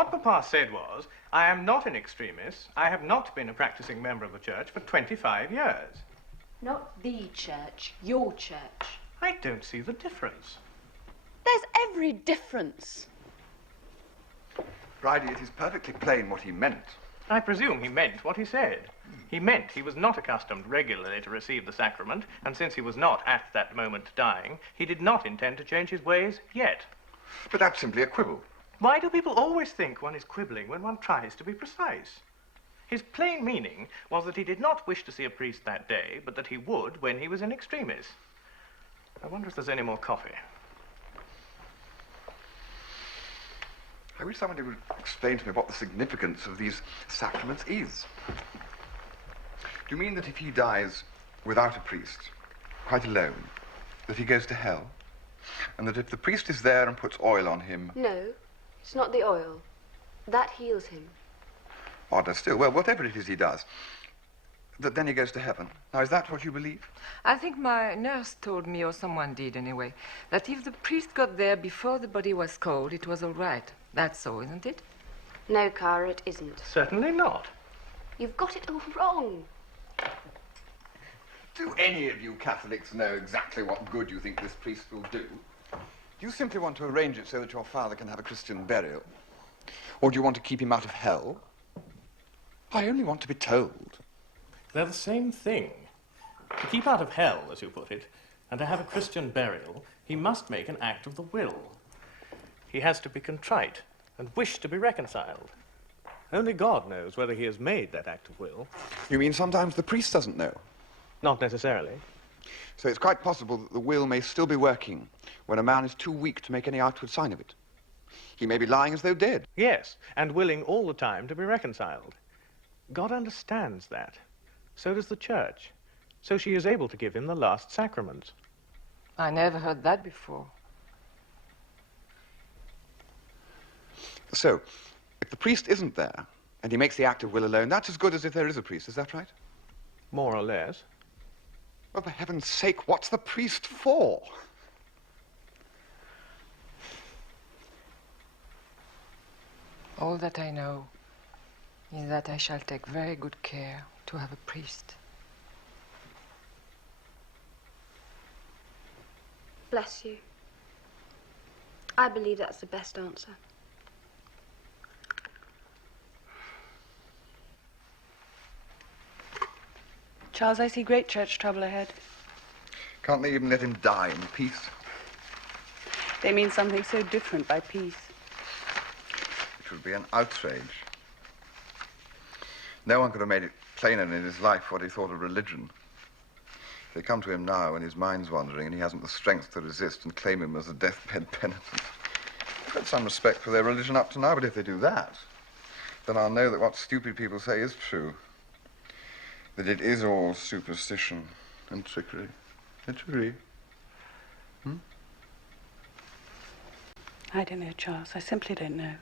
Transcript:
What Papa said was, I am not an extremist. I have not been a practicing member of the church for 25 years. Not the church, your church. I don't see the difference. There's every difference. Ryder, it is perfectly plain what he meant. I presume he meant what he said. He meant he was not accustomed regularly to receive the sacrament, and since he was not at that moment dying, he did not intend to change his ways yet. But that's simply a quibble. Why do people always think one is quibbling when one tries to be precise? His plain meaning was that he did not wish to see a priest that day, but that he would when he was in extremis. I wonder if there's any more coffee. I wish somebody would explain to me what the significance of these sacraments is. Do you mean that if he dies without a priest, quite alone, that he goes to hell? And that if the priest is there and puts oil on him... No, it's not the oil. That heals him. Odder still. Well, whatever it is he does, that then he goes to heaven. Now, is that what you believe? I think my nurse told me, or someone did anyway, that if the priest got there before the body was cold, it was all right. That's so, isn't it? No, Cara, it isn't. Certainly not. You've got it all wrong. Do any of you Catholics know exactly what good you think this priest will do? Do you simply want to arrange it so that your father can have a Christian burial? Or do you want to keep him out of hell? I only want to be told. They're the same thing. To keep out of hell, as you put it, and to have a Christian burial, he must make an act of the will. He has to be contrite and wish to be reconciled. Only God knows whether he has made that act of will. You mean sometimes the priest doesn't know? Not necessarily. So it's quite possible that the will may still be working when a man is too weak to make any outward sign of it. He may be lying as though dead. Yes, and willing all the time to be reconciled. God understands that. So does the church. So she is able to give him the last sacrament. I never heard that before. So, if the priest isn't there, and he makes the act of will alone, that's as good as if there is a priest, is that right? More or less. Well, for heaven's sake, what's the priest for? All that I know is that I shall take very good care to have a priest. Bless you. I believe that's the best answer. Charles, I see great church trouble ahead. Can't they even let him die in peace? They mean something so different by peace. It would be an outrage. No one could have made it plainer in his life what he thought of religion. If they come to him now when his mind's wandering and he hasn't the strength to resist and claim him as a deathbed penitent. I've had some respect for their religion up to now, but if they do that, then I'll know that what stupid people say is true. That it is all superstition and trickery. Don't you agree? I don't know, Charles. I simply don't know.